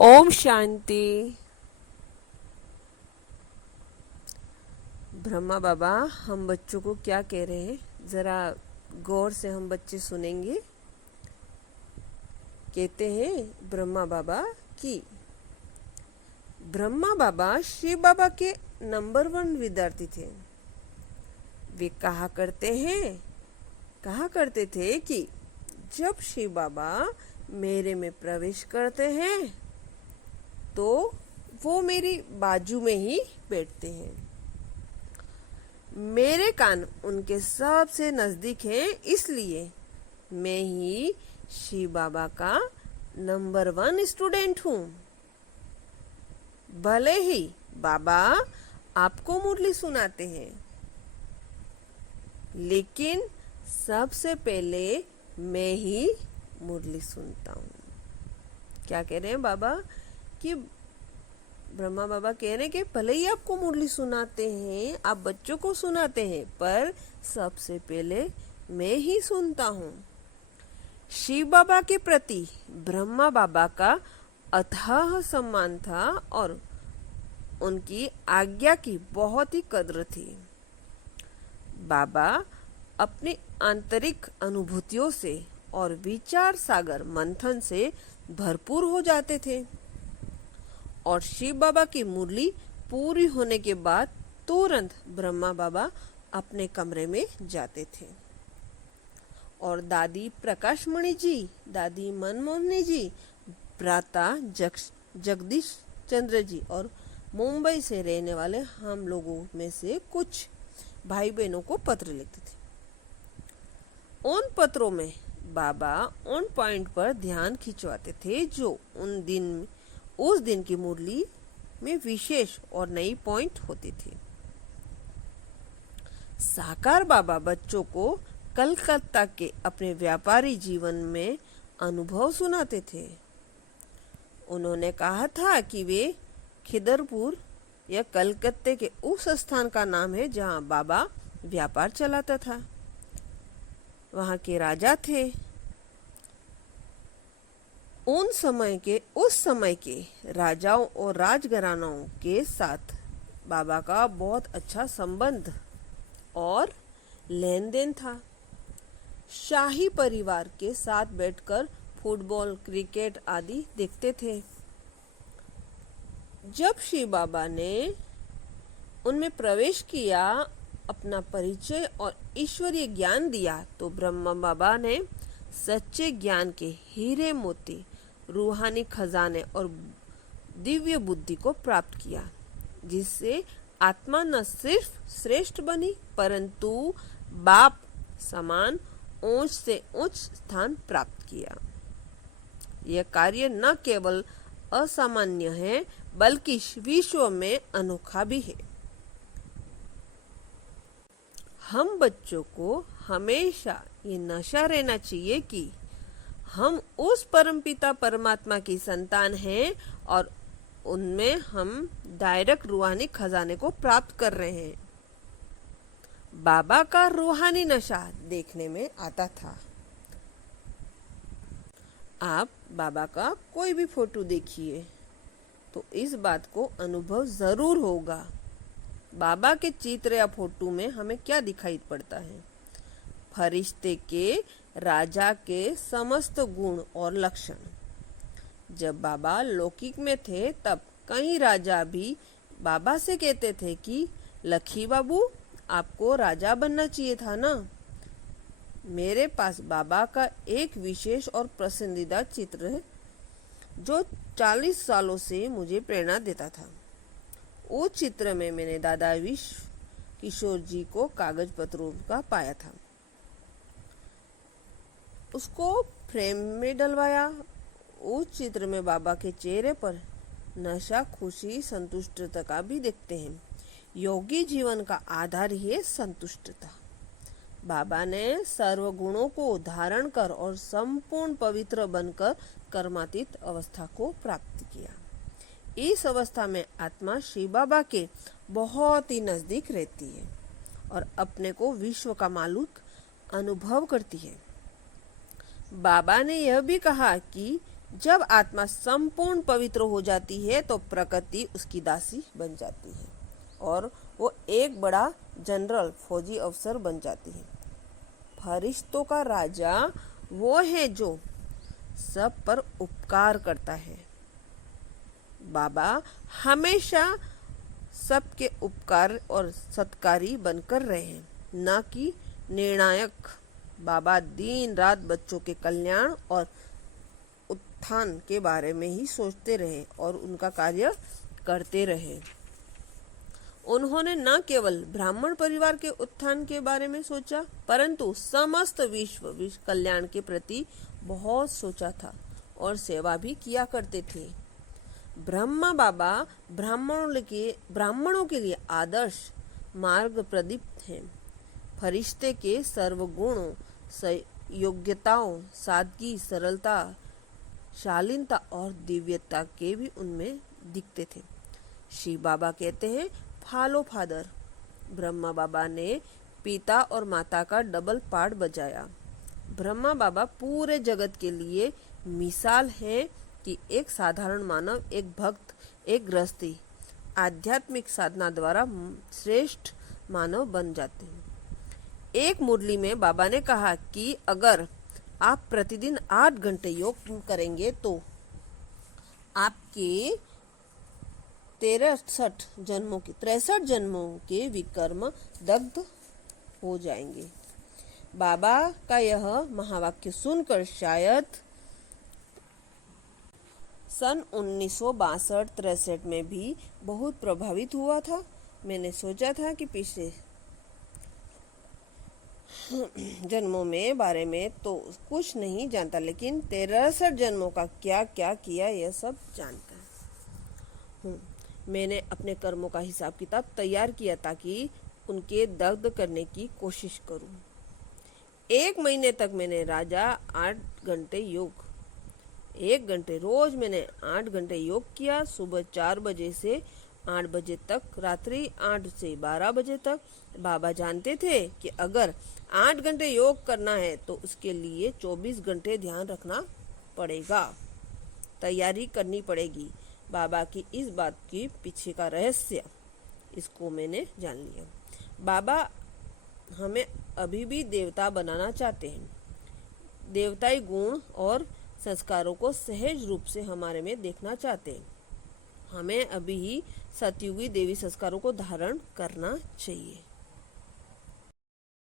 ओम शांति। ब्रह्मा बाबा हम बच्चों को क्या कह रहे हैं, जरा गौर से हम बच्चे सुनेंगे। कहते हैं ब्रह्मा बाबा कि ब्रह्मा बाबा शिव बाबा के नंबर 1 विद्यार्थी थे। वे कहा करते थे कि जब शिव बाबा मेरे में प्रवेश करते हैं तो वो मेरी बाजू में ही बैठते हैं। मेरे कान उनके सबसे नजदीक हैं, इसलिए मैं ही शिव बाबा का नंबर 1 स्टूडेंट हूँ। भले ही बाबा आपको मुरली सुनाते हैं, लेकिन सबसे पहले मैं ही मुरली सुनता हूँ। क्या कह रहे हैं बाबा कि ब्रह्मा बाबा कह रहे हैं कि भले ही आपको मुरली सुनाते हैं, आप बच्चों को सुनाते हैं, पर सबसे पहले मैं ही सुनता हूँ। शिव बाबा के प्रति ब्रह्मा बाबा का अथाह सम्मान था और उनकी आज्ञा की बहुत ही कद्र थी। बाबा अपनी आंतरिक अनुभूतियों से और विचार सागर मंथन से भरपूर हो जाते थे और शिव बाबा की मुरली पूरी होने के बाद तुरंत ब्रह्मा बाबा अपने कमरे में जाते थे और दादी प्रकाशमणि जी, दादी मनमोहनी जी, भ्राता जगदीश चंद्र जी और मुंबई से रहने वाले हम लोगों में से कुछ भाई बहनों को पत्र लिखते थे। उन पत्रों में बाबा उन पॉइंट पर ध्यान खिंचवाते थे जो उस दिन की मुरली में विशेष और नई पॉइंट होती थी। साकार बाबा बच्चों को कलकत्ता के अपने व्यापारी जीवन में अनुभव सुनाते थे। उन्होंने कहा था कि वे खिदरपुर या कलकत्ते के उस स्थान का नाम है जहां बाबा व्यापार चलाता था। वहां के राजा थे। उस समय के राजाओं और राजघरानों के साथ बाबा का बहुत अच्छा संबंध और लेन देन था। शाही परिवार के साथ बैठकर फुटबॉल, क्रिकेट आदि देखते थे। जब शिव बाबा ने उनमें प्रवेश किया, अपना परिचय और ईश्वरीय ज्ञान दिया, तो ब्रह्मा बाबा ने सच्चे ज्ञान के हीरे मोती, रूहानी खजाने और दिव्य बुद्धि को प्राप्त किया, जिससे आत्मा न सिर्फ श्रेष्ठ बनी परंतु बाप समान ऊंच से उच्च स्थान प्राप्त किया। यह कार्य न केवल असामान्य है बल्कि विश्व में अनोखा भी है। हम बच्चों को हमेशा ये नशा रहना चाहिए कि हम उस परमपिता परमात्मा की संतान हैं और उनमें हम डायरेक्ट रूहानी खजाने को प्राप्त कर रहे हैं। बाबा का रूहानी नशा देखने में आता था। आप बाबा का कोई भी फोटो देखिए तो इस बात को अनुभव जरूर होगा। बाबा के चित्र या फोटो में हमें क्या दिखाई पड़ता है? फरिश्ते के, राजा के समस्त गुण और लक्षण। जब बाबा लौकिक में थे तब कई राजा भी बाबा से कहते थे कि लखी बाबू, आपको राजा बनना चाहिए था ना। मेरे पास बाबा का एक विशेष और पसंदीदा चित्र है जो 40 सालों से मुझे प्रेरणा देता था। उस चित्र में मैंने दादा विश्व किशोर जी को कागज पत्रों का पाया था। उसको फ्रेम में डलवाया। उस चित्र में बाबा के चेहरे पर नशा, खुशी, संतुष्टता भी देखते हैं। योगी जीवन का आधार ही है संतुष्टता। बाबा ने सर्व गुणों को धारण कर और संपूर्ण पवित्र बनकर कर्मातीत अवस्था को प्राप्त किया। इस अवस्था में आत्मा शिव बाबा के बहुत ही नजदीक रहती है और अपने को विश्व का मालिक अनुभव करती है। बाबा ने यह भी कहा कि जब आत्मा संपूर्ण पवित्र हो जाती है तो प्रकृति उसकी दासी बन जाती है और वो एक बड़ा जनरल फौजी अफसर बन जाती है। फरिश्तों का राजा वो है जो सब पर उपकार करता है। बाबा हमेशा सबके उपकार और सत्कारी बनकर रहे हैं, न कि निर्णायक। बाबा दिन रात बच्चों के कल्याण और उत्थान के बारे में ही सोचते रहे और उनका कार्य करते रहे। उन्होंने न केवल ब्राह्मण परिवार के उत्थान के बारे में सोचा, परंतु समस्त विश्व कल्याण के प्रति बहुत सोचा था और सेवा भी किया करते थे। ब्रह्मा बाबा ब्राह्मणों के लिए आदर्श मार्ग प्रदीप हैं। फरिश्ते के सर्वगुणों, योग्यताओं, सादगी, सरलता, शालीनता और दिव्यता के भी उनमें दिखते थे। शिव बाबा कहते हैं, फॉलो फादर। ब्रह्मा बाबा ने पिता और माता का डबल पार्ट बजाया। ब्रह्मा बाबा पूरे जगत के लिए मिसाल है कि एक साधारण मानव, एक भक्त, एक गृहस्थी आध्यात्मिक साधना द्वारा श्रेष्ठ मानव बन जाते हैं। एक मुरली में बाबा ने कहा कि अगर आप प्रतिदिन 8 घंटे योग करेंगे तो आपके 63 जन्मों के विकर्म दग्ध हो जाएंगे। बाबा का यह महावाक्य सुनकर शायद सन 1962-63 में भी बहुत प्रभावित हुआ था। मैंने सोचा था कि पिछले जन्मों में बारे में तो कुछ नहीं जानता, लेकिन 63 जन्मों का क्या क्या किया यह सब जानता हूँ। मैंने अपने कर्मों का हिसाब किताब तैयार किया ताकि उनके दग्ध करने की कोशिश करूं। 1 महीने तक मैंने राजा 8 घंटे योग 1 घंटे रोज मैंने 8 घंटे योग किया। सुबह 4 बजे से 8 बजे तक, रात्रि 8 से 12 बजे तक। बाबा जानते थे कि अगर 8 घंटे योग करना है तो उसके लिए 24 घंटे ध्यान रखना पड़ेगा, तैयारी करनी पड़ेगी। बाबा की इस बात के पीछे का रहस्य, इसको मैंने जान लिया। बाबा हमें अभी भी देवता बनाना चाहते हैं। देवताई गुण और संस्कारों को सहज रूप से हमारे में देखना चाहते हैं। हमें अभी ही सतयुगी देवी संस्कारों को धारण करना चाहिए।